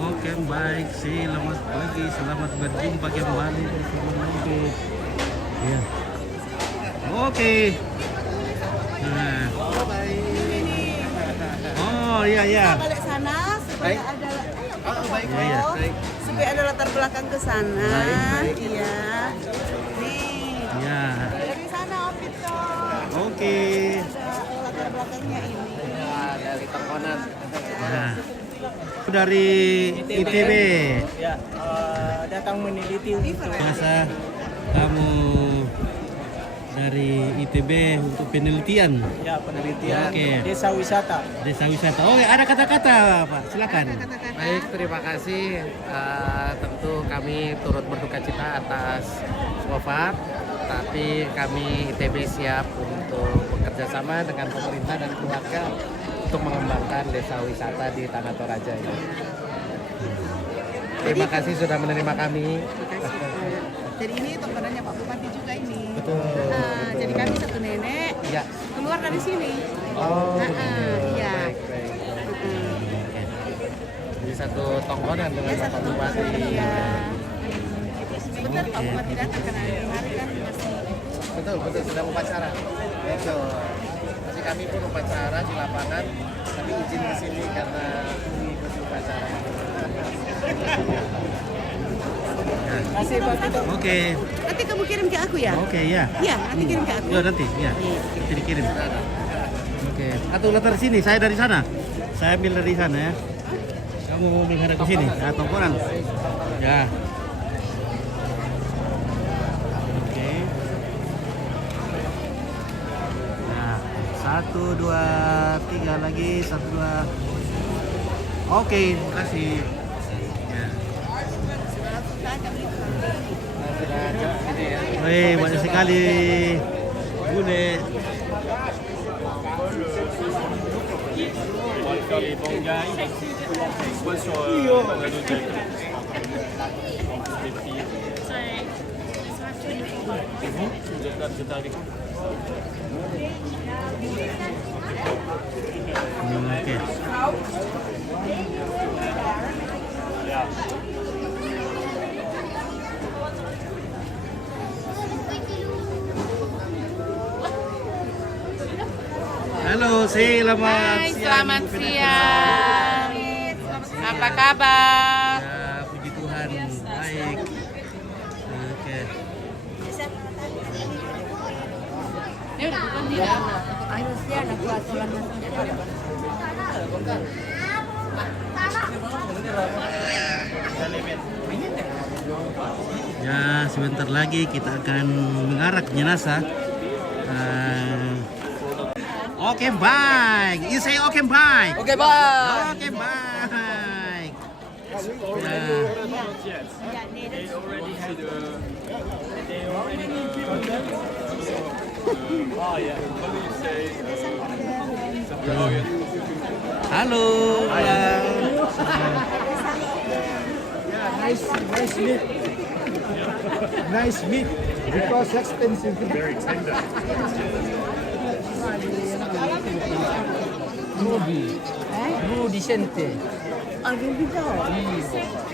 Oke, baik. Selamat pagi, selamat berjumpa kembali di Sudirman. Ya. Oke. Nah. Oh, iya ya. Kita balik sana supaya ada Iya. supaya ada latar belakang ke sana. Iya. Nih. Ya. Dari sana Om Vito. Oke. Ada latar belakangnya ini. Dari Tongkonan. Nah. Dari ITB. Ya, datang meneliti Masa kamu dari ITB untuk penelitian ya penelitian Oke. desa wisata. desa wisata. Oke, ada kata-kata, Pak. Silakan. Baik, terima kasih. Tentu kami turut berduka cita atas wafat, tapi kami ITB siap untuk bekerja sama dengan pemerintah dan keluarga untuk mengembangkan desa wisata di Tanah Toraja ini. Terima kasih sudah menerima kami. Jadi ini tongkonannya Pak Bupati juga ini. Betul. Jadi kami satu nenek Ya. keluar dari sini. Oh, Iya. baik. Jadi satu tongkonan dengan Ya, Bapak satu Bupati. Iya. Sebentar Pak Bupati datang karena hari kan masih Betul, sedang upacara. Betul. Jadi kami pun upacara di lapangan, tapi izin ke sini karena mengikuti upacara. Kasih Pak Tito. Oke. nanti kamu kirim ke aku ya? Oke, ya. Iya, nanti kirim ke aku. Ya, nanti, ya. Nanti dikirim. Oke. Atau letak sini, saya dari sana. Saya ambil dari sana ya. Kamu menghadap ke sini, ya, tongkonan. Ya. Oke. Nah, 1, 2, 3 lagi, 1, 2. Oke, terima kasih. Ya. Wih, banyak sekali bule. Oke. Halo, selamat siang. Selamat siang. Apa kabar? Ya, puji Tuhan, baik. Oke. Ini udah bukan tidak? Ya, sebentar lagi kita akan mengarak jenazah. Oke, baik. You say oke, baik. Oke, Pak. Oke, baik. Halo. Nice meat because expensive. Very tender. Bu Dicente. Aduh gitu.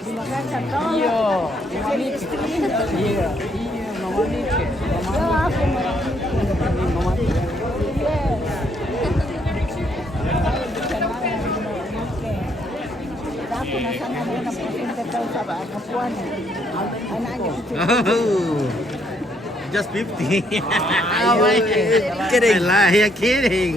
Dimakan dong. Iya. Iya. Oh, just 50. Kidding. You're kidding.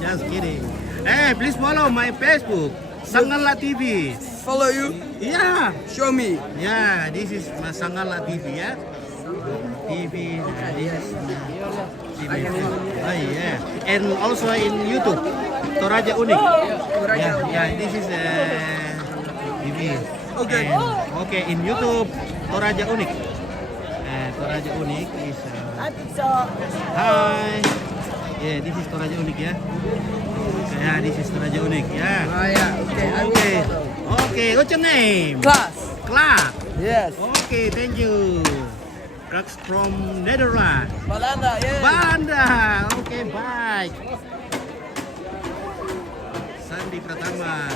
Just kidding. Hey, please follow my Facebook, Sangala TV. Follow you. Yeah, Show me. yeah. This is my Sangala TV, yeah. TV. This is TV. Oh yeah. And also in YouTube, Toraja Unik. Yeah, yeah. This is TV. Okay. Okay, in YouTube, Toraja Unik. Toraja Unik is. Hi. Yeah, this is Toraja Unik ya. Yeah, this is Toraja Unik ya. Yeah. Okay. Okay, what's your name? Class. Clark. Yes. Okay, thank you. Clark from Netherlands. Balanda. Yeah. Banda. Okay, baik. Sandi Pratama.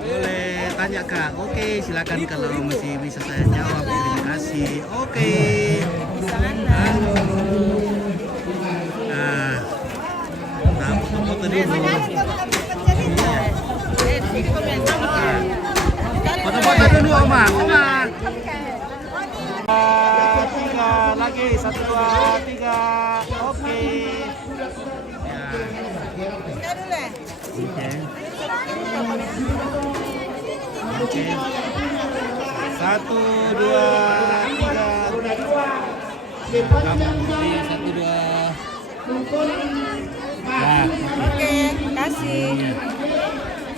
Boleh tanya Kak. Oke, silakan kalau masih bisa saya jawab. Terima kasih. Oke. Halo. Nah, kita foto-foto dulu. Foto-foto dulu, Oma. Tiga lagi, 1, 2, 3. Oke. Ya. Oke. 1, 2, 3. Kamu 1, 2. Ya. Oke, makasih.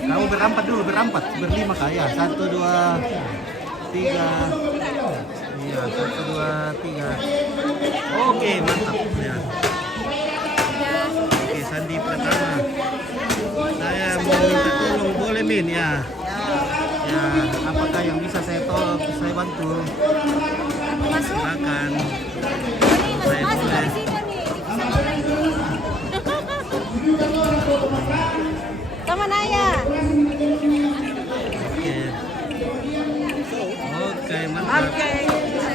Kamu berampat dulu, berlima Kak ya. 1, 2, 3. Iya, 1, 2, 3. Oke, mantap ya. Oke, Sandi pertama. Saya mau minta tolong, boleh Min ya? Ya, apakah yang bisa saya tolong, saya bantu? Silakan. Saya boleh. Sama Naya. Oke, mantap.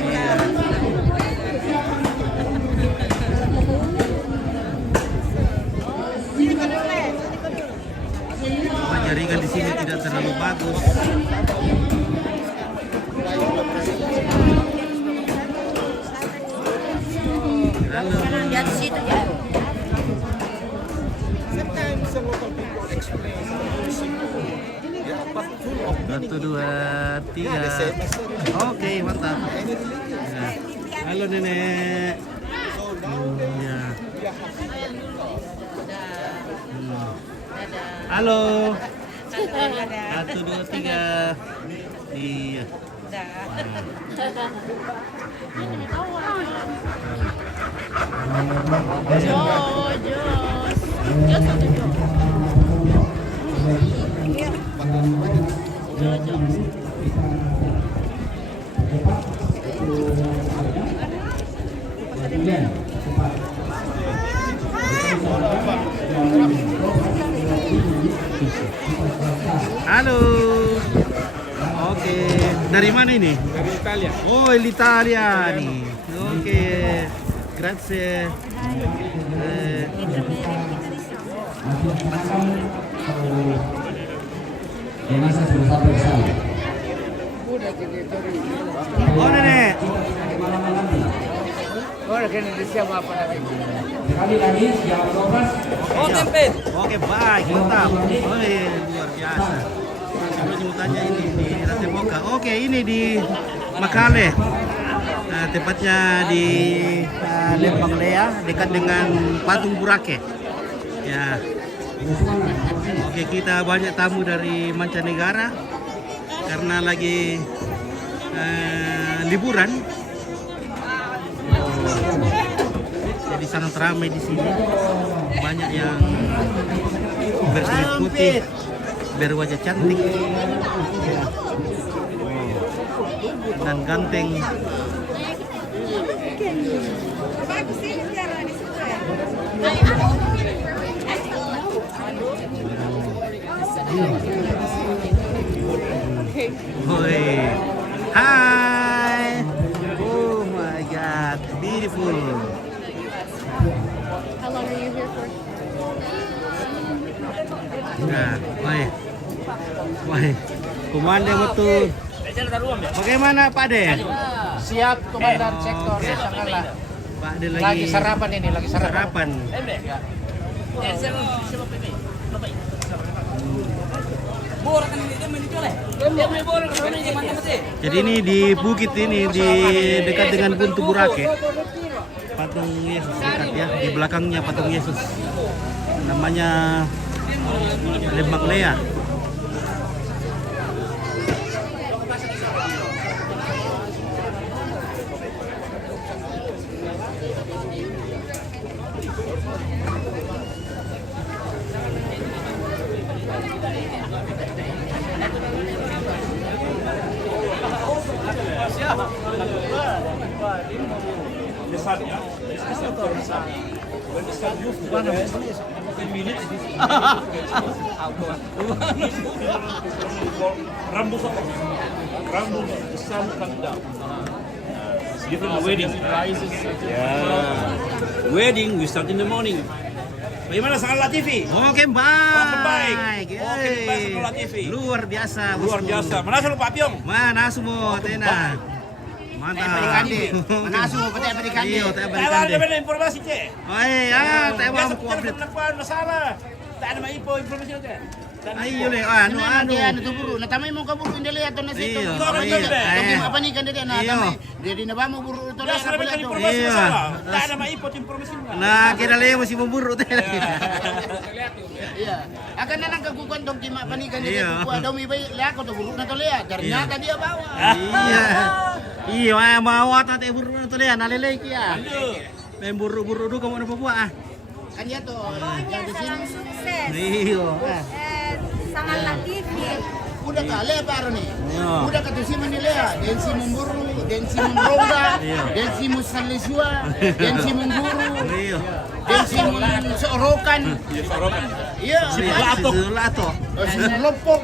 Iya. Jaringan di sini tidak terlalu bagus. Halo. Ya di situ ya. Sometimes some local people explain very simple. Yeah, but full of 1, 2, 3. Oke, mantap. Ya. Halo Nenek. Ya. Halo. 1, 2, 3. Iya. Halo. Oke, dari mana ini? Dari Italia. Oh, l'Italia nih. Oke, grazie. Oh, Nenek. Orang kan Indonesia apa namanya? Oh, tempe. Oke, baik, mantap. Oh, luar biasa. Kalau mau tanya ini di Rate Boca. Oke, ini di Makale. Nah, tepatnya di Lembang Lea, dekat dengan Patung Burake. Ya. Oke, kita banyak tamu dari mancanegara karena lagi liburan. Jadi sangat ramai di sini. Banyak yang berkulit putih, berwajah cantik, dan ganteng. Hoi, hai. Oh my God, beautiful. How long are you here for? Nah, baik. Baik. Komandan betul. Bagaimana Pak De? Siap, Komandan Sektor Oke. Sangala. Pak De Lagi sarapan ini, lagi sarapan. Jadi ini di bukit ini di dekat dengan Buntu Burake. Patung Yesus dekat ya, di belakangnya patung Yesus. Namanya Lembang Lea. 10 minutes. Rambut apa? Rambut the sun comes down. It's different the wedding. Yeah. Wedding we start in the morning. Bagaimana Sangalat TV? Oke, baik. Oke, baik. Oke, baik, Sangalat TV. Luar biasa. Luar bosku. biasa. Mana suruh Pak Piong? Mana semua Tena. Mantap. Mana asuh pati apa di kandi? Iya, tak Tak ada informasi cek. tak Biasa mau kita pendapat masalah. Tak ada informasi cek. Ayo le, anu. Ano to buru, natamay mo ka buru hindi lihat to na sito. Iya, Togi iya. apa ni kan dia na Iya. tamay. Jadi na ba mo buru to Biasa ada lihat. informasi Iya. masalah. Tak ada informasi. Nah, kira le masih memburu Tena. Iya. Akan na nang kagukwantong kima pa ni kan Iya. dia kuha daw may bay lihat ko to buru na to lihat. Ternyata dia bawa. Iya. Iya, mau tate buru na to le, nalilay kiya. May buru-buru do kamu na papua. Kanya to. Pokoknya salam sukses. Iyo. Sangalat TV. Udah kali paro ni. Iya. Udah katusi manilea, densi memburu, densi memroga, Iya. densi musaliswa, densi memburu, Iyo. densi seorokan. Iya. Si Lato. Si lopok.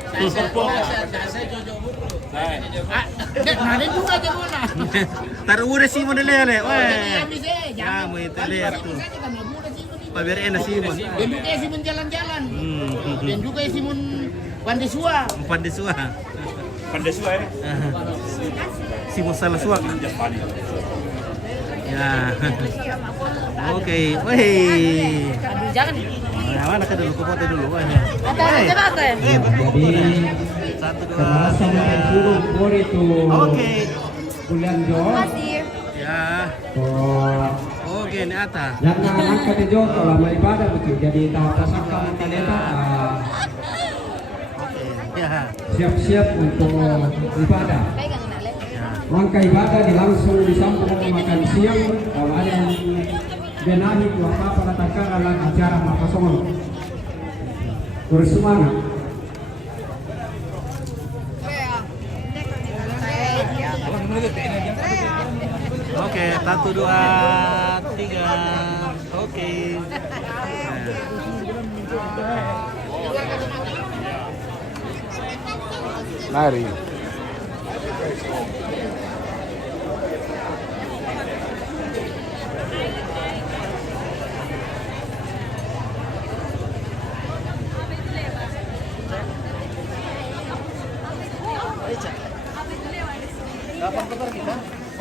Nah, juga dia mana? Taruh udah sih mo nila le. Habis Ya, mo itu lihat tuh. Pabirin na si mo. Dan juga si mun jalan-jalan. Dan juga si mun pandisua. Pandesua. Pandesua ya. Si mo salah suak. Japani. Ya. Oke. Wih. Jangan. Nah, mana ke dulu, ke foto dulu. Wah. Jadi Satu, dua, kemasan tiga. yang suruh bor itu Oke. bulan Jo. Ya. Oh, Oke, ini atas. yang angkat Jo kalau mau ibadah betul. Jadi tahap pasangkan talenta Ya. siap-siap untuk ibadah. Langkah ibadah langsung disambung dengan makan siang. Kalau ada yang benahi kuasa pada takaran acara mapasongon. Bersemangat. Oke, 1, 2, 3. Oke. Mari.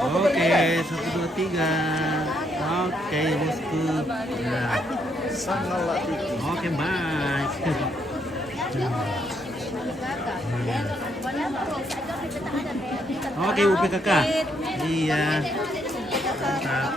Oke, 1, 2, 3. Oke, bosku. Ya. Oke, baik. Oke, UPKK. Iya. Mantap.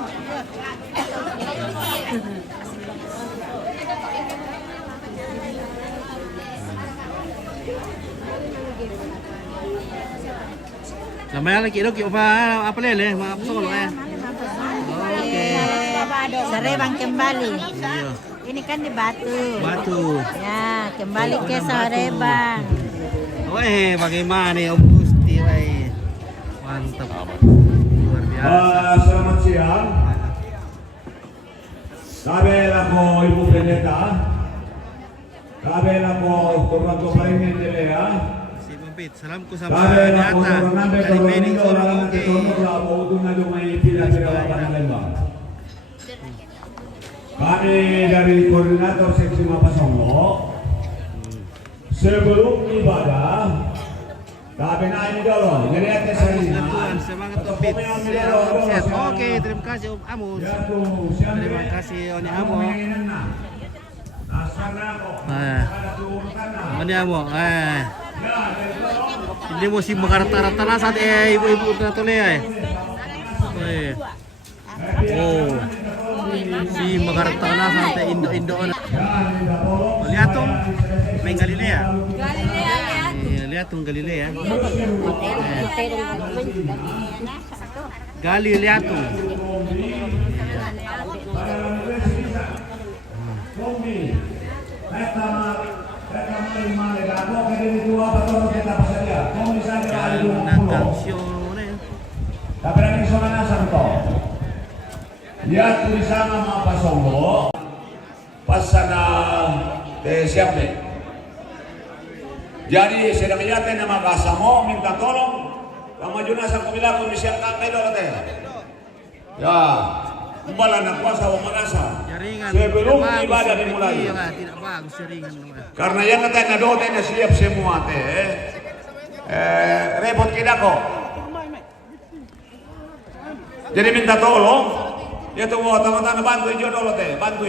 Lamaya lagi dok, apa lele, apa solo ya? Oke. Sarebang kembali. Iya. Ini kan di Batu. Batu. Ya, kembali ke Sarebang. Weh, bagaimana nih Om Gusti, weh. Mantap. Luar biasa. Selamat siang. Kabela ko Ibu Pendeta. Kabela ko Turangko Paringin Delea. Si Pampit, salamku sama Kabela ko Nyata. Turangko Dari Mening Paringin Solo, Orang oke. Ketonok Labo Utuna Dumay Pila-pila Wapanan Lembang. Kami dari Koordinator Seksi Mapasongo. Sebelum ibadah, kami naik dulu. Jadi atas hari ini. Tuhan, semangat Pampit. Sehat. Oke, terima kasih Om Amos. Terima kasih Oni Amo. Oni Amo. Ini musim mengarah-arah tanah saat ibu-ibu tertoleh. Oh, si mengarah tanah sampai Indo-Indo. Lihat tuh, main Galilea. Lihat tuh Galilea. Galilea tuh. Tapi lagi soalnya santo. Lihat tulisan nama Pasongo. pasana te siap nih. Jadi sedang menyatakan nama kasamo minta tolong sama Junasa Kumilaku bisa kakek dulu teh. Ya, kembali nak kuasa Wamagasa. Sebelum ibadah dimulai. Tidak bagus jaringan. Karena yang katanya dotenya siap semua teh. Repot kita kok. Jadi minta tolong. Ya tunggu teman-teman bantu dulu teh, bantu.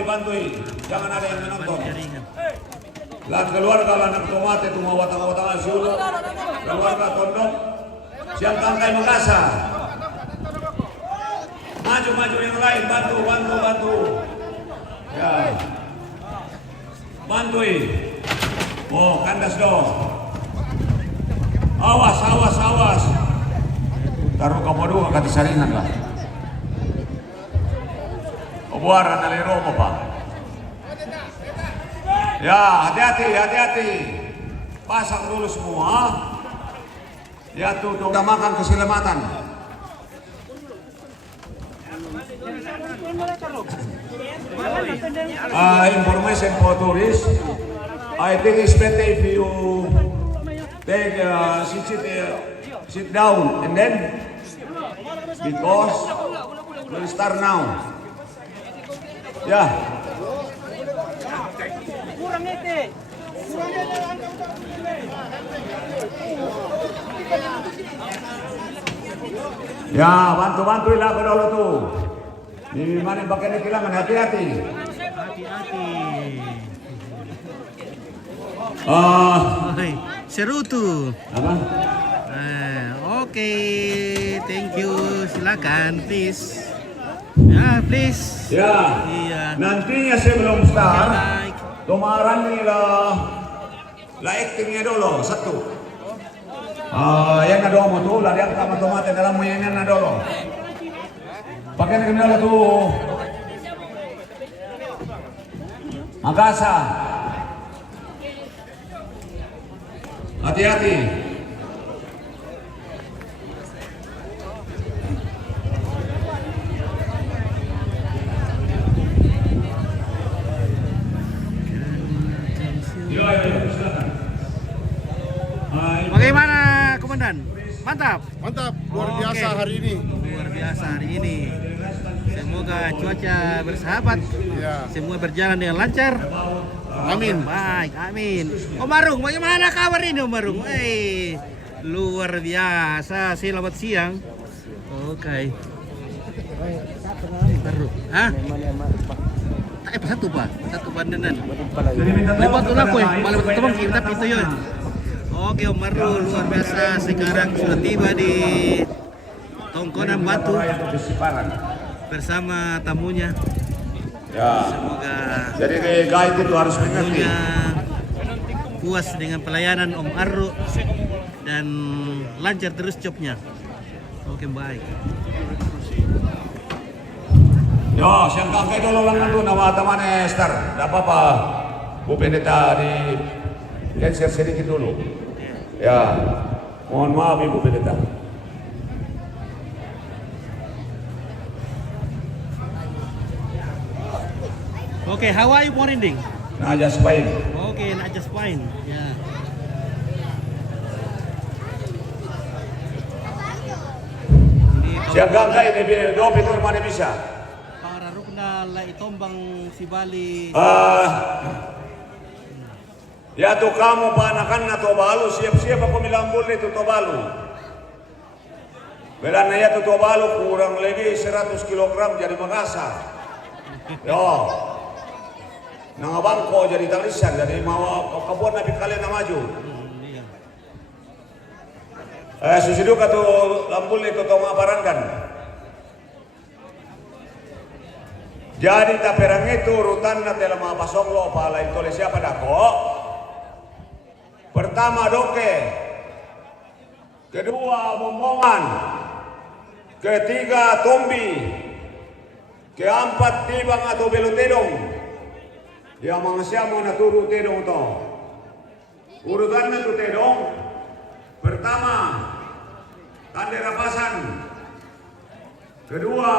Jangan ada yang menonton. Lah keluarga lah nak tomate tunggu watang-watang sulu. Keluarga tondok. Siang tangkai Makassar. Maju yang lain, bantu. Ya. Bantuin. Oh, kandas dong. Awas. Taruh kamu dulu kata saringan lah. Obuaran dari Romo, Pak. Ya, hati-hati. Pasang dulu semua. Ya tuh, utamakan keselamatan. Information for tourists. I think it's better if you take sit down and then because we'll start now. Yeah. Ya, bantu-bantuin lah dulu tuh. Di mana pakaian kehilangan, hati-hati. Seru tuh. Apa? Oke, thank you. Silakan, please. Ya, please. Ya. Iya. Nantinya sebelum start, Baik. tumaran lah actingnya dulu satu. Yang ada mau tuh lah dia sama tomate dalam yang ada dulu. Pakai yang dulu tuh. Makassar. Hati-hati. Bagaimana, Komandan? Mantap. Luar biasa hari ini. Luar biasa hari ini. Semoga cuaca bersahabat. Ya. Semua berjalan dengan lancar. Amin. Baik, amin. Om Marung, bagaimana kabar ini Om Marung? Luar biasa. Selamat siang. Oke. Baru. Hah? Satu Pak. Satu pandenan. Lepas tu lah kue. Malah teman kita itu yun. Oke Om Marung, luar biasa. Sekarang sudah tiba di Tongkonan Batu bersama tamunya. Ya. Semoga Jadi guide itu harus mengerti. tamunya puas dengan pelayanan Om Arru dan lancar terus jobnya. Oke, baik. Yo, siang kakek dulu lang tuh nama temannya Star. Tidak apa-apa. Bu Pendeta di cancel sedikit dulu. Ya, mohon maaf Ibu Pendeta. Oke, how are you morning? Nah, just fine. Oke, not just fine. Ya. Siang kakek ini dua pintu mana bisa? Para rukna la itombang si Bali. Ya tuh kamu panakan na Tobalu, siap-siap aku milambul itu Tobalu. Belana ya tuh Tobalu kurang lebih 100 kg jadi Makassar. Yo. Nang bangko jadi talisan, jadi mau kabuat nabi kalian na maju. Susidu ka tuh lambul itu tong aparangkan. Jadi taperang itu rutan na tela mga pasonglo pala itu le siapa dako. Pertama Doke, kedua Momongan, ketiga Tombi, keempat Tibang atau Belutedong. Yang mangsiamo na turu Tedong to. Urutan na tu Tedong. Pertama Tande Rapasan, kedua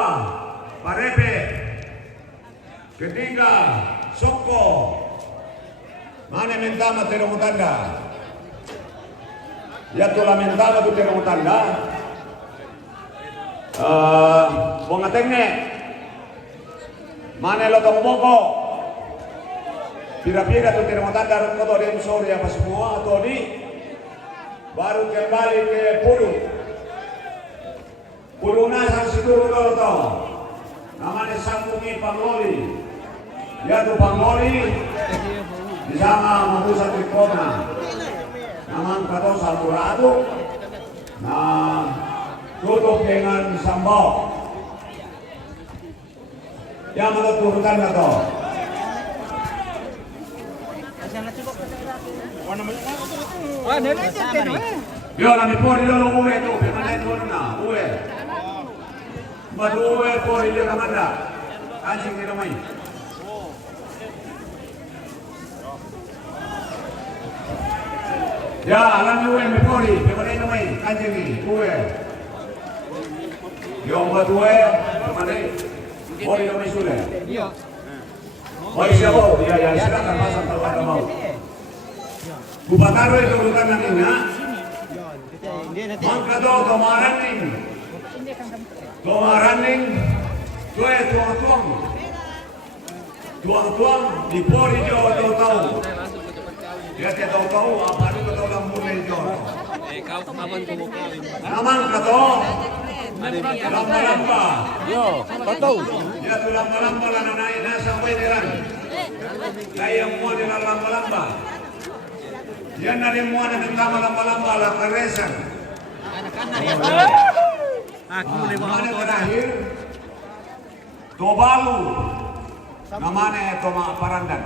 Parepe, ketiga Soko. Mana mentama terong tanda? Ya tu mentama tu terong tanda. Bunga tenge. Mana lo tong boko? Pira-pira tu terong tanda koto dem sore apa semua atau di baru kembali ke Puru. Puru nasang situru to. Namanya Sangkungi Pangloli. Dia tu Pangloli di sana Mabusa Trikona. Namanya kata Sampurado. Nah, tutup dengan sambal. Yang mana turutan atau? Yo, nami pori dulu uwe tu, bagaimana itu na uwe. Batu uwe pori dia kamanda, kancing di rumah. Ya, alam uwe me pori, bagaimana itu mai, kancing di uwe. Yo, batu uwe, bagaimana? Pori dia mai sudah. Pori siapa? Ya, silakan masuk kalau ada mau. Bupataro itu urutan nantinya. Mangkado tomaraning. Tomaraning. Tuang di pori jo tahu. Dia tahu apa itu tahu lang mulai jo. Namang kato. Lamba. Yo, tahu. Dia tu lamba la naik nasa wederan. Kaya mo nila lamba. Yan na rin mo na nagtama lamba la karesan. Aku boleh bawa Mana motor. terakhir? Tobalu. Namanya Toma Parandan.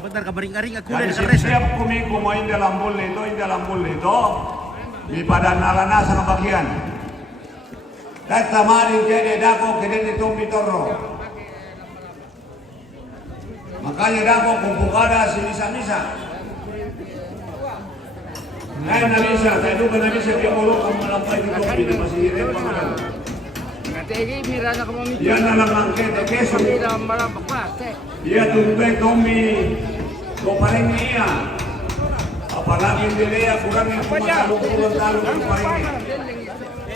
Bentar kabaring-karing aku Jadi udah di Kares. setiap kumiku mau dalam bulle itu di padan alana sa bagian. Kahit tamarin kaya dako kaya nito bitoro. Makanya dako kung bukada si misa-misa. Kaya na misa, kaya doon ka na misa, kaya ulo kang malampay dito, hindi masihirin pa naman. Yan na lang ang kete keso. Dia tuntay tomi, ko paling niya. Apalagi dia kurang yang pumatalong talong ng paling.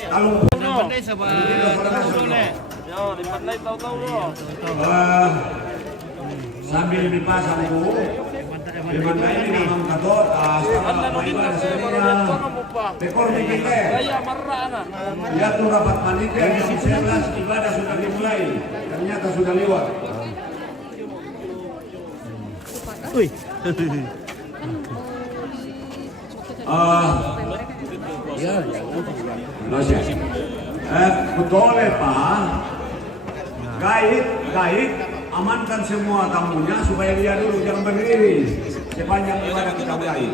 Talong puno. Pandai sama boleh. Yo, di pandai tahu-tahu lo. Sambil dipasang buku, di mana ini memang kadot, dekor kita. Ya tuh rapat panitia jam 11 ibadah sudah dimulai, ternyata sudah lewat. Uy. Betul Pak. Gaib, amankan semua tamunya supaya dia dulu jangan berdiri sepanjang ibadah kita mulai.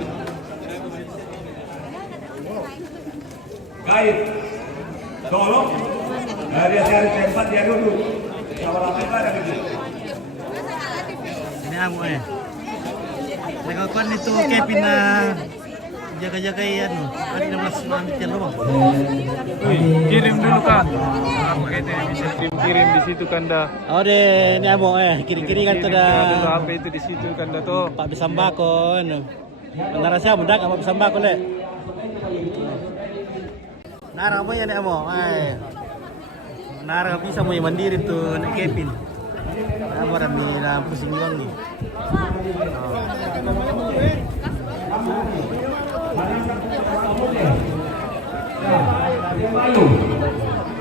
Gaib, tolong dari tempat dia dulu. Sawaran ibadah gitu. Ini amo Nagkakuan nito Kevin na jaga-jaga yan. Ano 16 menit yan loh. Kirim dulu Kak. Apa itu bisa kirim di situ Kanda. Oh deh, ini amo kiri-kiri kan tuh dah. Apa itu di situ Kanda tuh. Pak Bisambako narasya mudak apa Bisambako le. Nara mo yan amo. Nara bisa mo mandiri tuh na Kevin. Marami na pusing lang nih.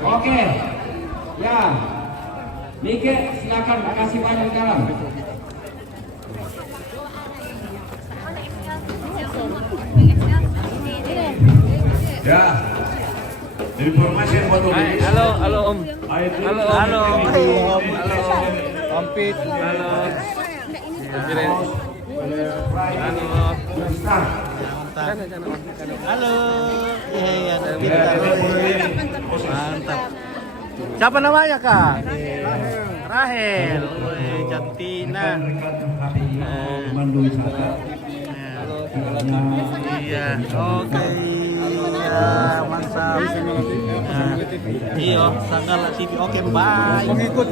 Oke, ya, Mike silakan kasih banyak di dalam. Ya, informasi yang buat Halo Om. Halo. Om Pit. Halo. Halo. Iya, pintar. Mantap. Siapa namanya Kak? Rahel. Cantina. Iya, oke. Iya, mantap. Iya, Sanggala TV. Oke, bye. Pengikut.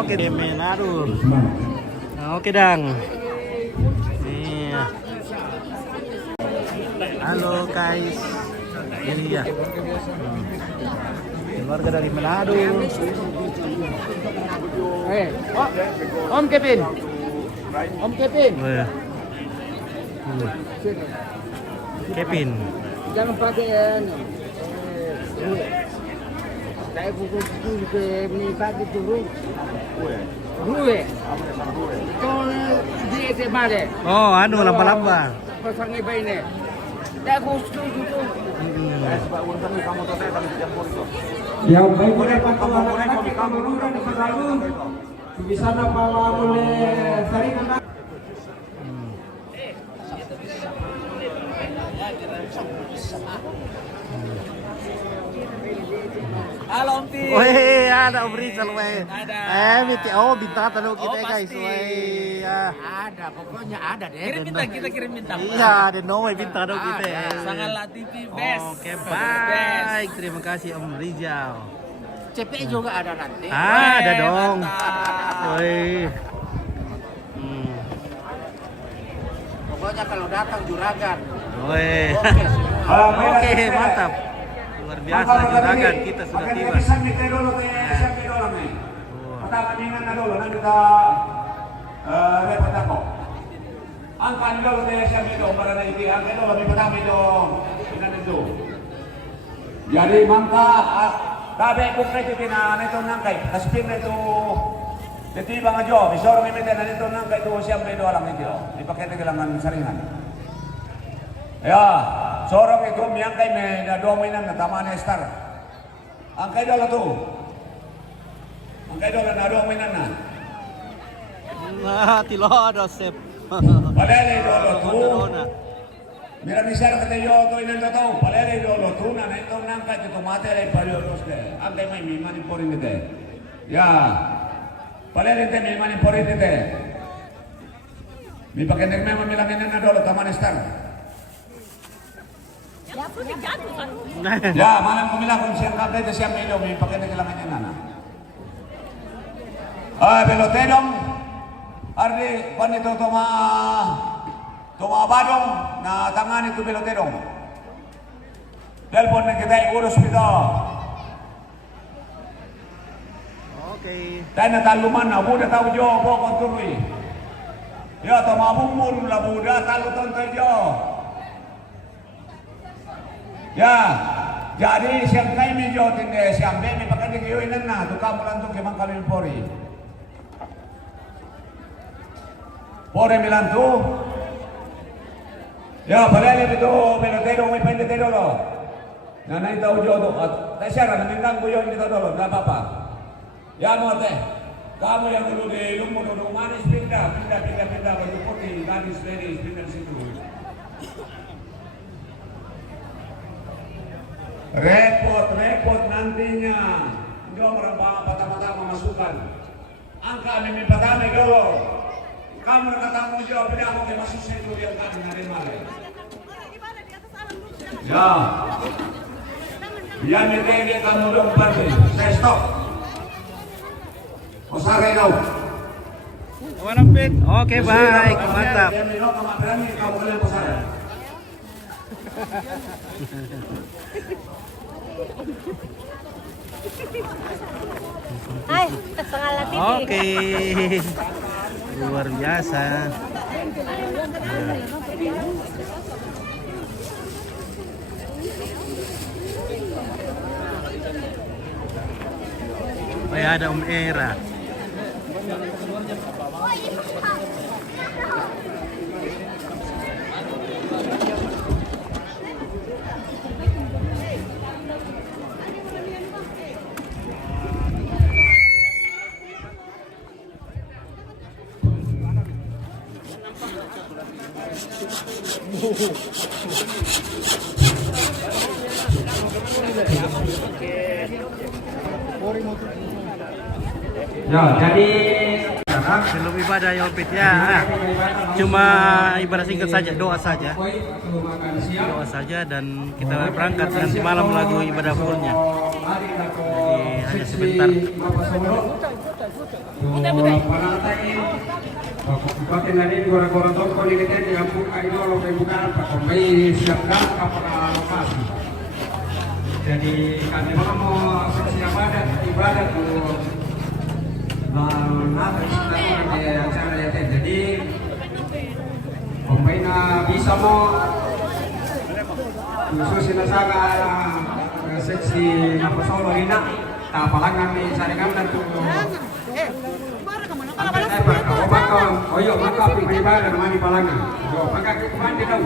Oke, Demen. Aduh. Oke Dang. Iya. Halo guys. Iya. Keluarga dari Manado. Om Kevin. Om Kevin. Kevin. Jangan pakai saya pukul ke pagi turun. Rue. Kalau di SMA deh. Oh, anu lamba-lamba. Pasangnya bayi nih. Saya khusus itu. Ya, baik boleh pantauan anak-anak kamu lurah di selalu di sana bawa boleh sering anak. Halo Om Pi. Woi, ada Om Rizal woi. Bintang tahu kita guys. Woi, Ada, pokoknya ada deh. Kirim bintang. Iya, ada Noe bintang tahu kita. Sangatlah TV best. Oke, baik. Terima kasih Om Rizal. CPI juga ada nanti. Ada dong. Woi. Pokoknya kalau datang juragan. Woi. Oke, mantap. Luar biasa juragan kita sudah tiba. Pertama ningan na dulu, nanti kita repot ako. Angkan dulu tayo siya dito para na iti. Angkan dulu, may patami dong. Inan ito. Jadi mangka, tabi kung kayo na ito nangkay. Kaspin na ito. Titiba nga jo, misoro may mita na ito nangkay ito siya may doa lang ito. Ipakita ka lang ng saringan. Ya, sorong itu miyangkay may nadominan na tama na star. Angkay dulu to. Angkay dulu na dominan na. Tilo ada sep. Palele dulu to. Mira misal kata yo to inan to. Palele dulu to na ito nangkay ito mate ay periodos de. Angkay may mimani porin de. Ya. Palele te mimani porin de. Mi pakenek may mamilamin na dulu tama na star. Ya, malam kumila kung siyang kabay na siyang ilaw, may pakita kailangan niya na. Peloterong, ardi, panito tumabadong na tangan ito peloterong. Telepon na kita urus kita. Oke. Tayo nataluman na, buda tao jo, bokon tuloy. Ya, tumabumul la buda, talo tontoy jo. Ya, jadi siyang kayo medyo tindi siyang may pagkadigiyuinan na, tukamo lang ito kimang kami pori. Pori milan to. Ya, palele ito, pelotero, may pelotero lo. Nanay tao jo to, at tasyara, namingkang ko yun dito dolo, na papa. Ya mo te, kamu yang dulu di lumu manis pindah, baju putih, gadis ladies, pindah situ. Repot nantinya. Dia pertama-tama masukkan. Angka mimi pertama dulu. Kamu nak tanggung jawab ini aku masuk situ yang tadi hari malam. Ya. Biar dia kamu dong berarti. Saya stop. Osare kau. Oke, baik, mantap. Kamu kalian osare. Hai, setengah TV. Oke. Luar biasa. Oh ya, ada Om Era. Ya, jadi Belum ibadah ya Opit ya. Cuma ibadah singkat saja, doa saja. Doa saja dan kita berangkat nanti malam lagu ibadah fullnya. Jadi hanya sebentar. Bakit na rin gora-gora to ko ni kita yang buka itu kalau bukan Pak Komai siap dah kapal lokasi. Jadi kami mau siap ibadat untuk apa istilahnya di acara ya. Jadi Komai na bisa mo khusus na saga seksi napasolo ina tapalangan ni saringan dan tu. Oyo maka pribadi namanya palangan. Yo maka kemana kau?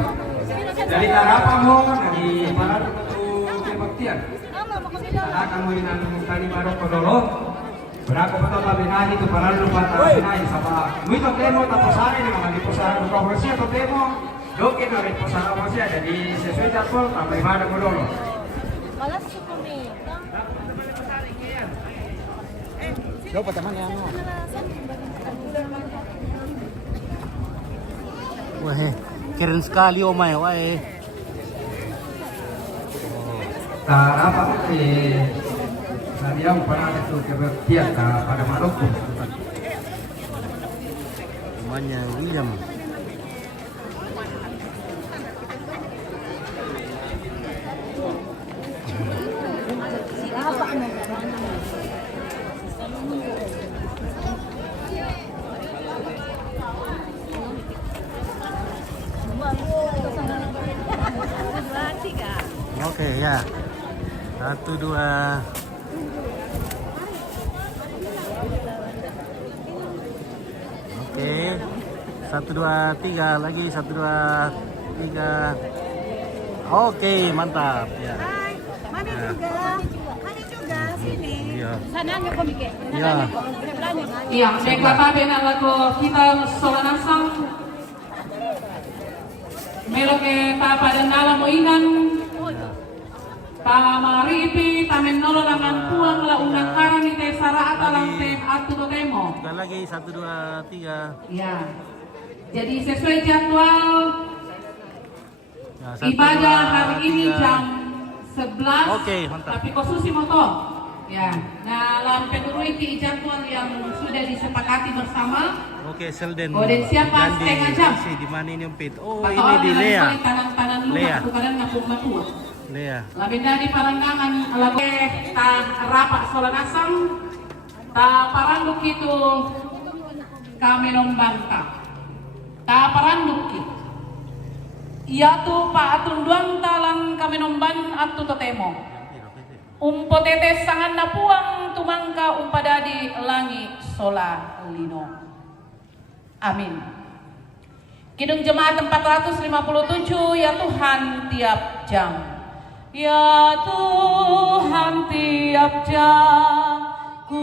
Dari harapan mo dari para tu kebaktian. Ada kamu ini tadi baru kodolo. Berako pa to tabinani to para lupa tabinani sa muito temo tapos hari naman di posara ko siya to temo. Doke na rin posara mo siya jadi sesuai jadwal pribadi kodolo. Malas sukumi. Dapat teman yang wah, keren sekali Omay, wah. Apa Saya pernah itu kebaktian pada Maroko. Namanya William. Oke ya. 1, 2. Oke. 1, 2, 3 lagi 1, 2, 3. Oke, mantap ya. Hai, Mami juga sini. Iya. Sananya ko Mike. Iya. Iya, dekatabe na lago kita solanasang melo ke papadanala mo inan pamaripi tamen nolo langan puang la unang karani te saraata lang te atu do demo. Sekali lagi 1, 2, 3. Ya. Jadi sesuai jadwal Ya, 1, ibadah 2, hari ini 3. jam 11. Oke, mantap. Tapi khusus moto. Ya. Nah, lam penurui ki jadwal yang sudah disepakati bersama. Oke, Selden. Kemudian siapa Gandhi, setengah jam? Di mana ini Pit? Oh, Atau ini orang di yang Lea. balik kanan-kanan lu Lea. bukan ngapuk-ngapuk. Lea. Labenda di parandangan lagu ta rapak solanasang ta paranduk itu kami nombanta. Ta paranduk itu. Ia tu pa atunduan talang kami nomban atu totemo. Umpotete sangan napuang tumangka umpadadi langi sola lino. Amin. Kidung Jemaat 457, ya Tuhan tiap jam. Ya Tuhan tiap jam ku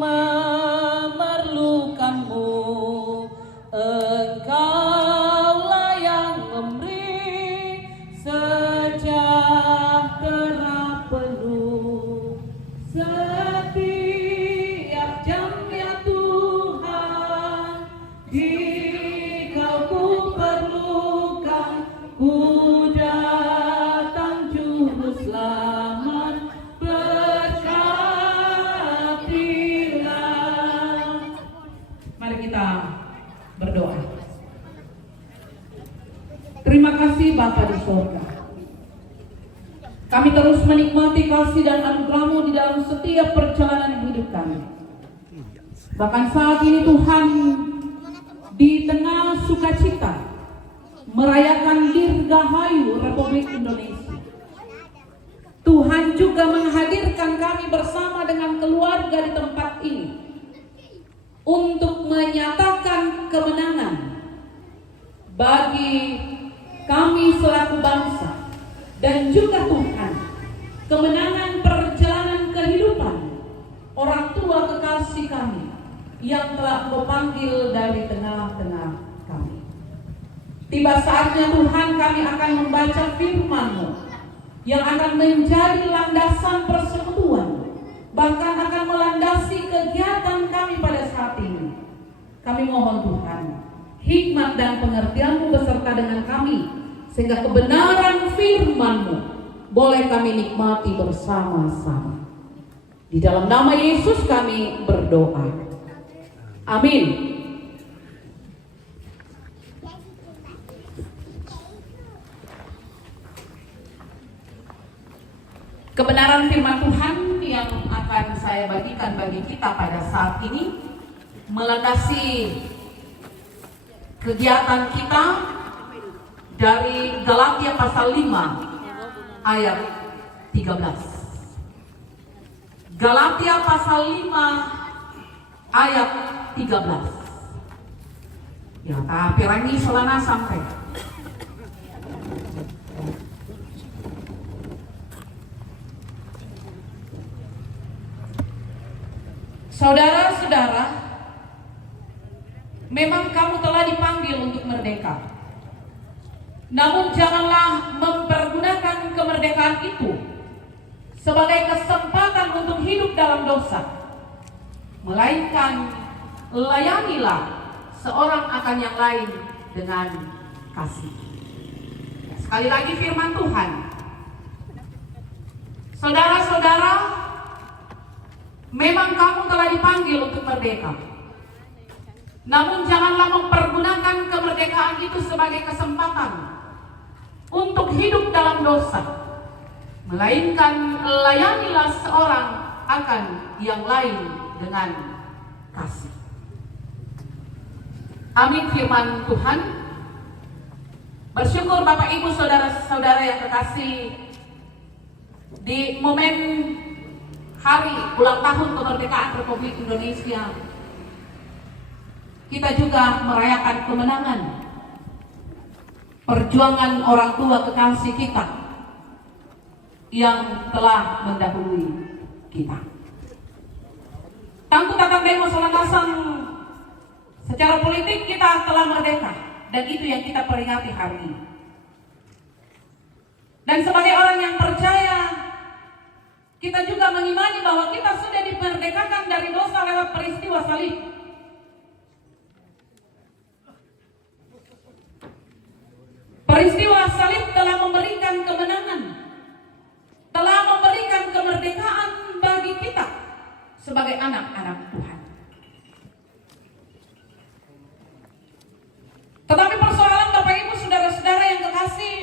memerlukanmu. Engkaulah yang memberi sejahtera penuh. Setiap jam ya Tuhan, jika ku perlukan, ku datang juru selamat, berkatilah. Mari kita berdoa. Terima kasih Bapa di surga. Kami terus menikmati kasih dan anugerah-Mu di dalam setiap perjalanan hidup kami. Bahkan saat ini Tuhan, di tengah sukacita merayakan Dirgahayu Republik Indonesia, Tuhan juga menghadirkan kami bersama dengan keluarga di tempat ini untuk menyatakan kemenangan bagi kami selaku bangsa dan juga Tuhan, kemenangan perjalanan kehidupan orang tua kekasih kami yang telah Kau panggil dari tengah-tengah kami. Tiba saatnya Tuhan, kami akan membaca firman-Mu yang akan menjadi landasan persekutuan, bahkan akan melandasi kegiatan kami pada saat ini. Kami mohon Tuhan, hikmat dan pengertian-Mu beserta dengan kami, sehingga kebenaran firman-Mu boleh kami nikmati bersama-sama. Di dalam nama Yesus kami berdoa. Amin. Kebenaran firman Tuhan yang akan saya bagikan bagi kita pada saat ini melandasi kegiatan kita dari Galatia pasal 5 ayat 13. Galatia pasal 5 ayat 13. Ya, tapi rangi solana sampai. Saudara-saudara, memang kamu telah dipanggil untuk merdeka. Namun janganlah mempergunakan kemerdekaan itu sebagai kesempatan untuk hidup dalam dosa. Melainkan layanilah seorang akan yang lain dengan kasih. Sekali lagi firman Tuhan. Saudara-saudara, memang kamu telah dipanggil untuk merdeka. Namun janganlah mempergunakan kemerdekaan itu sebagai kesempatan untuk hidup dalam dosa. Melainkan layanilah seorang akan yang lain dengan kasih. Amin firman Tuhan. Bersyukur Bapak Ibu saudara-saudara yang kekasih, di momen hari ulang tahun kemerdekaan Republik Indonesia, kita juga merayakan kemenangan perjuangan orang tua kekasih kita yang telah mendahului kita. Tangku tatang demo solanasan secara politik kita telah merdeka, dan itu yang kita peringati hari ini. Dan sebagai orang yang percaya, kita juga mengimani bahwa kita sudah dimerdekakan dari dosa lewat peristiwa salib. Peristiwa salib telah memberikan kemenangan, telah memberikan kemerdekaan bagi kita sebagai anak-anak Tuhan. Tetapi persoalan Bapak Ibu saudara-saudara yang kekasih,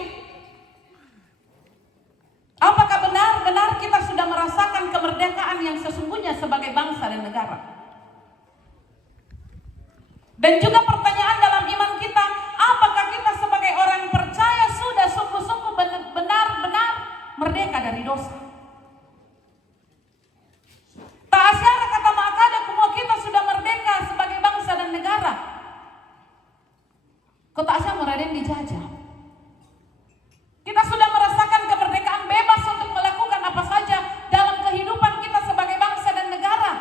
apakah benar-benar kita sudah merasakan kemerdekaan yang sesungguhnya sebagai bangsa dan negara? Dan juga pertanyaan dalam iman kita, apakah kita sebagai orang percaya sudah sungguh-sungguh benar-benar merdeka dari dosa? Tak asyara kata makada kumua kita sudah merdeka sebagai bangsa dan negara. Kota Asia Muraden dijajah. Kita sudah merasakan kemerdekaan bebas untuk melakukan apa saja dalam kehidupan kita sebagai bangsa dan negara.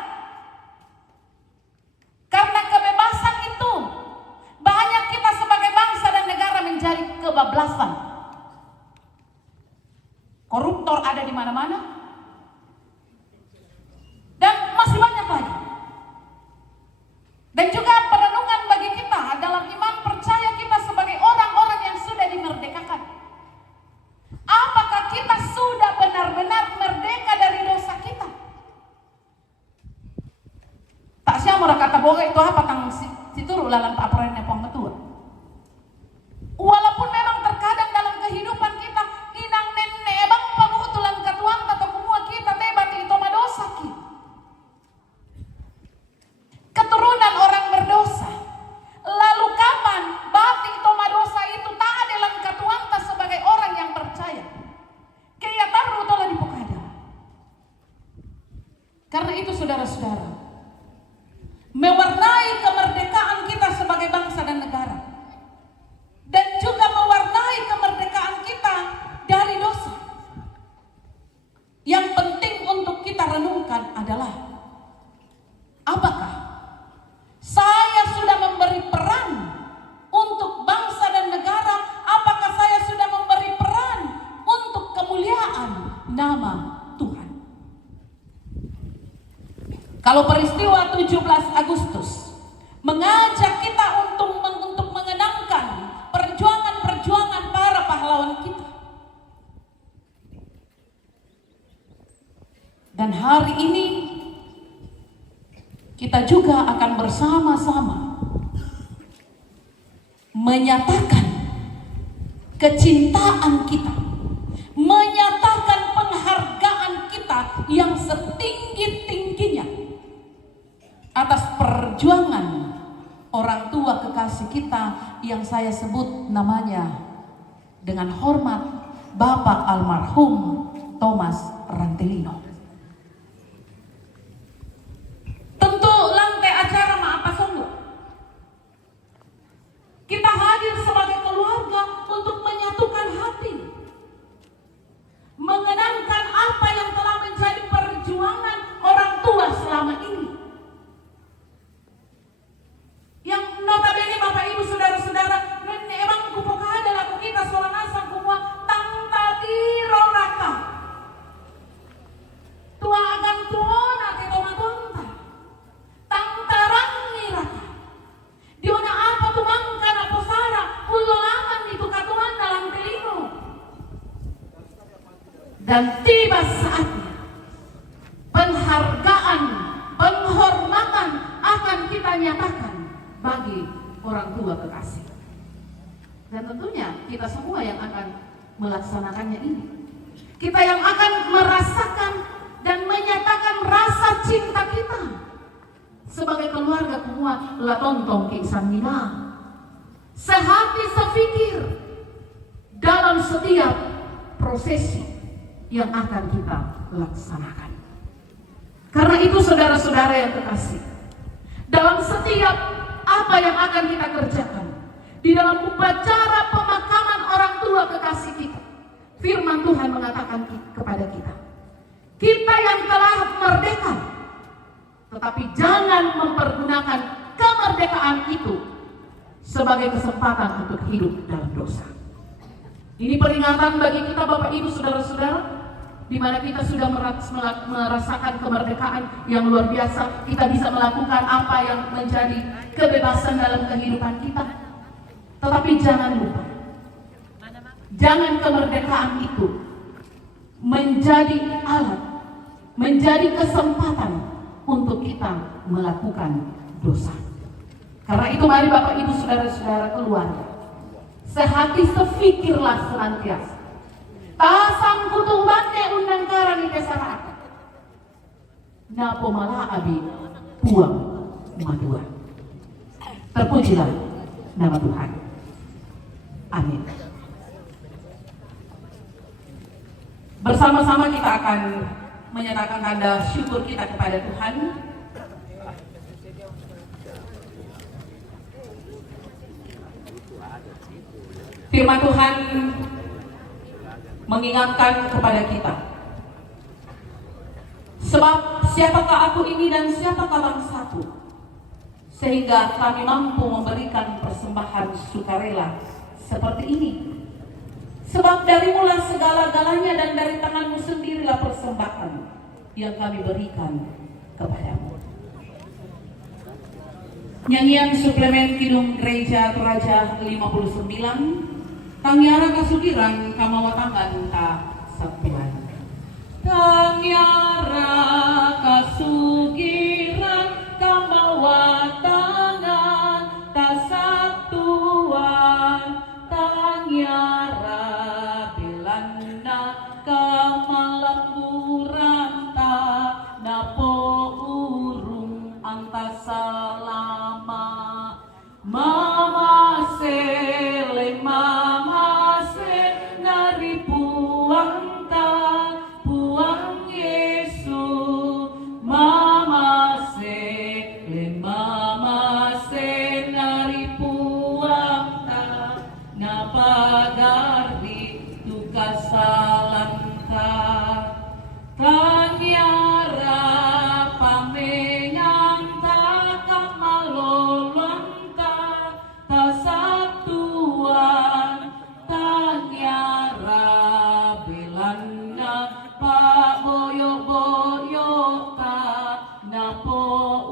Karena kebebasan itu, banyak kita sebagai bangsa dan negara menjadi kebablasan. Koruptor ada di mana-mana, dan masih banyak lagi. Dan juga perenungan bagi kita dalam iman percaya kita sebagai orang-orang yang sudah dimerdekakan. Apakah kita sudah benar-benar merdeka dari dosa kita? Tak siapa murah kata boga itu apa tang situru lalan pak aparen nepong metua. Walaupun memang terkadang dalam kehidupan kita inang nenek bang pamutulan katuan atau kumua kita tebati itu madosa kita. Keturunan orang berdosa. Lalu kapan bati itu madosa itu tak ada dalam katuanta sebagai orang yang percaya? Kayak taruh tola di pokada. Karena itu saudara-saudara, mewarnai kemerdekaan kita sebagai bangsa dan negara, dan juga mewarnai kemerdekaan kita dari dosa. Yang penting untuk kita renungkan adalah, apakah saya sudah memberi peran untuk bangsa dan negara? Apakah saya sudah memberi peran untuk kemuliaan nama Tuhan? Kalau peristiwa 17 Agustus mengajak kita untuk mengenangkan perjuangan-perjuangan para pahlawan kita. Dan hari ini kita juga akan bersama-sama menyatakan kecintaan kita, menyatakan penghargaan orang tua kekasih kita yang saya sebut namanya dengan hormat Bapak almarhum Thomas Rantelino. Tentu lantai acara Maapasonggo kita hadir sebagai keluarga untuk menyatukan hati, mengenangkan apa yang telah menjadi perjuangan orang tua selama ini. Yang notabene Bapak Ibu saudara-saudara, nenek emang kupoka adalah kita seorang asam kumua tangta tiro raka. Tua agan tuona te toma tonta. Tangta rangi raka. Diona apa tumangkan apa sara, ulo laman itu katuan dalam telingo. Dan tiba saatnya penghargaan, penghormatan akan kita nyatakan bagi orang tua kekasih. Dan tentunya kita semua yang akan melaksanakannya ini. Kita yang akan merasakan dan menyatakan rasa cinta kita sebagai keluarga kumua latontong Kisan Mina. Sehati sepikir dalam setiap prosesi yang akan kita laksanakan. Karena itu saudara-saudara yang kekasih, dalam setiap apa yang akan kita kerjakan di dalam upacara pemakaman orang tua kekasih kita, firman Tuhan mengatakan kepada kita, kita yang telah merdeka, tetapi jangan mempergunakan kemerdekaan itu sebagai kesempatan untuk hidup dalam dosa. Ini peringatan bagi kita Bapak Ibu saudara-saudara, di mana kita sudah merasakan kemerdekaan yang luar biasa. Kita bisa melakukan apa yang menjadi kebebasan dalam kehidupan kita. Tetapi jangan lupa, jangan kemerdekaan itu menjadi alat, menjadi kesempatan untuk kita melakukan dosa. Karena itu mari Bapak Ibu saudara-saudara keluarga, sehati sefikirlah senantiasa. Tasang kutung bande undang karang ite sarakat. Napo malah abi puang madua. Terpujilah nama Tuhan. Amin. Bersama-sama kita akan menyatakan tanda syukur kita kepada Tuhan. Firman Tuhan mengingatkan kepada kita, sebab siapakah aku ini dan siapakah bangsaku, sehingga kami mampu memberikan persembahan sukarela seperti ini. Sebab dari mula segala-galanya dan dari tanganmu sendirilah persembahan yang kami berikan kepadamu. Nyanyian suplemen Kidung Gereja Toraja 59, Tangyara kasugiran kamawatangan ta satuan. Tangyara kasugiran kamawatangan ta satuan. Tangyara bilana kamalamburan ta napo urung anta salama. Mama sele mama se nari puang ta puang Yesu. Mama sele mama se nari puang ta napagari tuka salanta. Tanyara pamenyang ta kamalolong satuan. Tanyara bilana pa boyo-boyo ta napo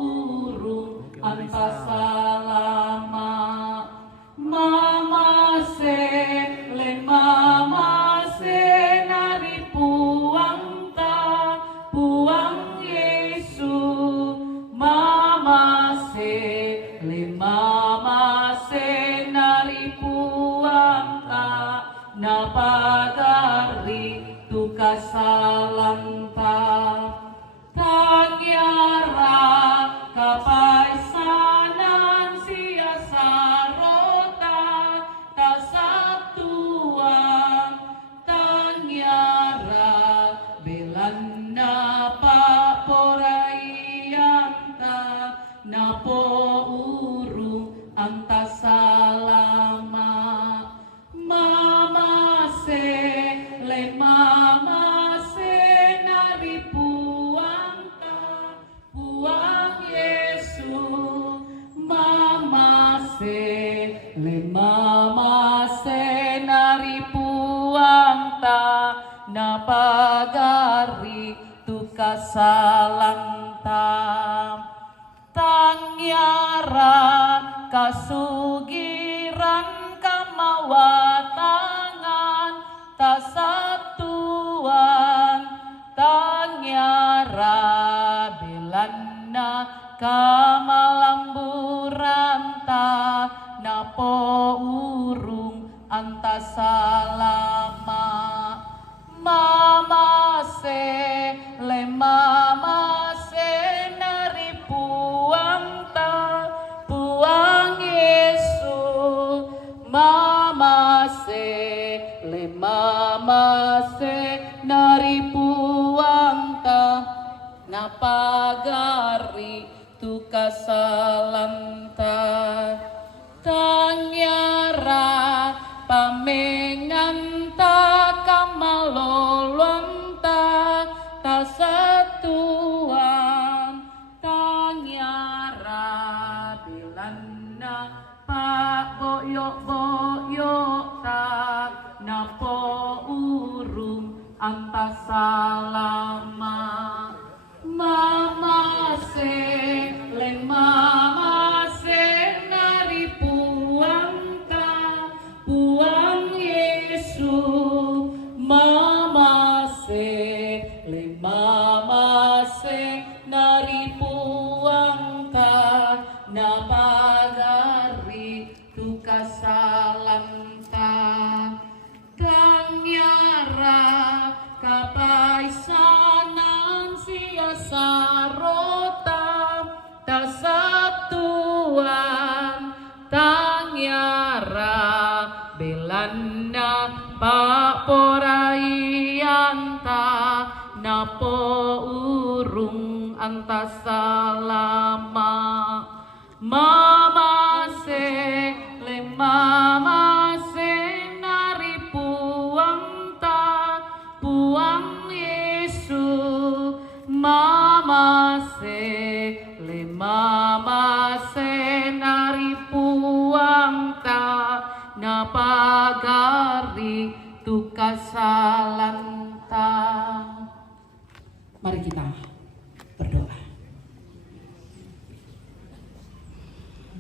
urung anta salama. Mama se len mama se nari puang ta puang Yesu. Mama se len mama se nari puang ta napagari tukasalanta. kasalantam tangyara kasugiran kamawatangan tasatuan tangyara bilana kamalamburanta napo urung antasalama mama se le mama se nari puang ta puang Yesu mama se le mama se nari puang ta napagari tu kasalanta tangyara pamenganta kamalolonta tasatuan tangyara bilana pak boyok ta napo urung antasalama mama se len mama se nari puang Yesu mama se len mama se nari puang napagari tu kasalanta tangyara kapaisanan sia sarota tasatuan tangyara belanda pak poraianta napo urung antasalama mama se le mama se nari puang Yesu mama se le mama se nari puang napagari tu kasalanta. Mari kita berdoa.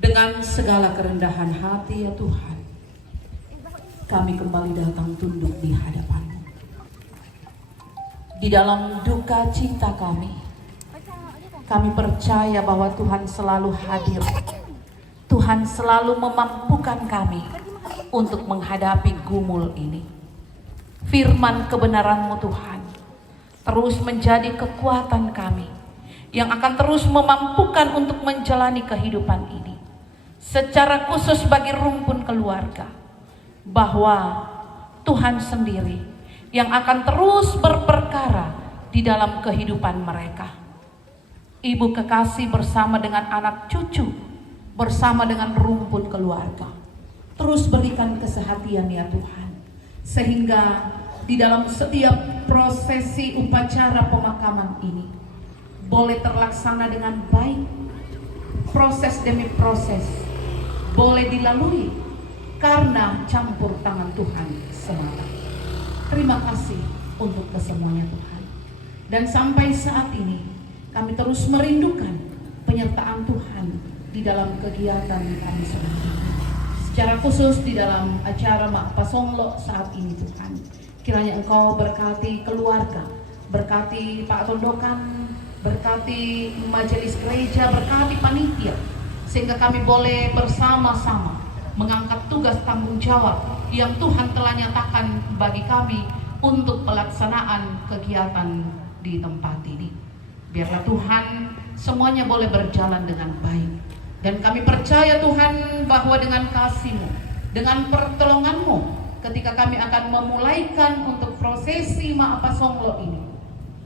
Dengan segala kerendahan hati ya Tuhan, kami kembali datang tunduk di hadapan-Mu. Di dalam duka cita kami percaya bahwa Tuhan selalu hadir. Tuhan selalu memampukan kami untuk menghadapi gumul ini. Firman kebenaran-Mu Tuhan terus menjadi kekuatan kami yang akan terus memampukan untuk menjalani kehidupan ini. Secara khusus bagi rumpun keluarga, bahwa Tuhan sendiri yang akan terus berperkara di dalam kehidupan mereka. Ibu kekasih bersama dengan anak cucu, bersama dengan rumpun keluarga, terus berikan kesehatan ya Tuhan, sehingga di dalam setiap prosesi upacara pemakaman ini boleh terlaksana dengan baik, proses demi proses boleh dilalui karena campur tangan Tuhan semata. Terima kasih untuk kesemuanya Tuhan. Dan sampai saat ini kami terus merindukan penyertaan Tuhan di dalam kegiatan kami semua. Secara khusus di dalam acara Mak Pasonglo saat ini Tuhan, kiranya Engkau berkati keluarga, berkati Pak Tondokan, berkati majelis gereja, berkati panitia, sehingga kami boleh bersama-sama mengangkat tugas tanggung jawab yang Tuhan telah nyatakan bagi kami untuk pelaksanaan kegiatan di tempat ini. Biarlah Tuhan semuanya boleh berjalan dengan baik. Dan kami percaya Tuhan bahwa dengan kasih-Mu, dengan pertolongan-Mu, ketika kami akan memulaikan untuk prosesi Mak Pasonglo ini,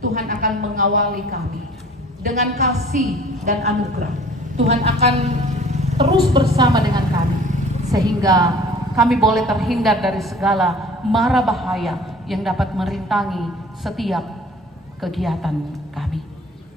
Tuhan akan mengawali kami dengan kasih dan anugerah. Tuhan akan terus bersama dengan kami, sehingga kami boleh terhindar dari segala mara bahaya yang dapat merintangi setiap kegiatan kami.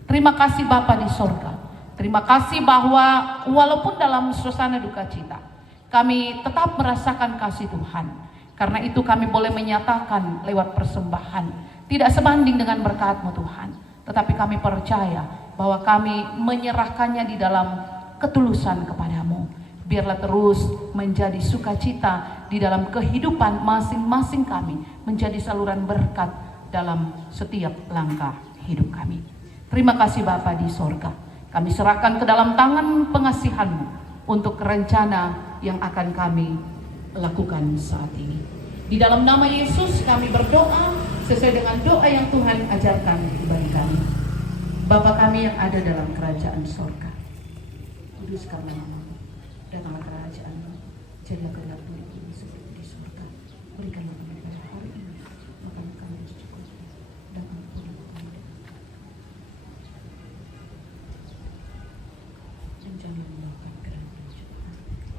Terima kasih Bapa di sorga. Terima kasih bahwa walaupun dalam suasana duka cita, kami tetap merasakan kasih Tuhan. Karena itu kami boleh menyatakan lewat persembahan, tidak sebanding dengan berkat-Mu Tuhan, tetapi kami percaya bahwa kami menyerahkannya di dalam ketulusan kepadamu. Biarlah terus menjadi sukacita di dalam kehidupan masing-masing kami, menjadi saluran berkat dalam setiap langkah hidup kami. Terima kasih Bapa di sorga. Kami serahkan ke dalam tangan pengasihan-Mu untuk rencana yang akan kami lakukan saat ini. Di dalam nama Yesus kami berdoa sesuai dengan doa yang Tuhan ajarkan bagi kami. Bapa kami yang ada dalam kerajaan sorga, kuduskanlah nama-Mu, datanglah kerajaan-Mu, jadilah kehendak Tuhan seperti di sorga. Berikanlah kami pada hari ini makan kami secukupnya, dan ampuni kami dan jangan melakukan kerajaan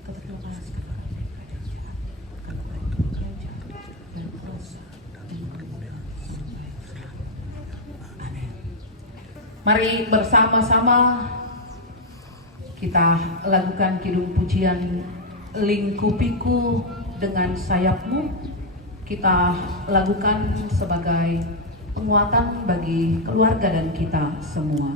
tetapi lepaskan kami kerajaan jahat, karena itu kerajaan dan kuasa dan kemuliaan sampai selamanya. Amin. Mari bersama-sama kita lakukan kidung pujian Lingkupiku dengan sayapmu. Kita lakukan sebagai penguatan bagi keluarga dan kita semua.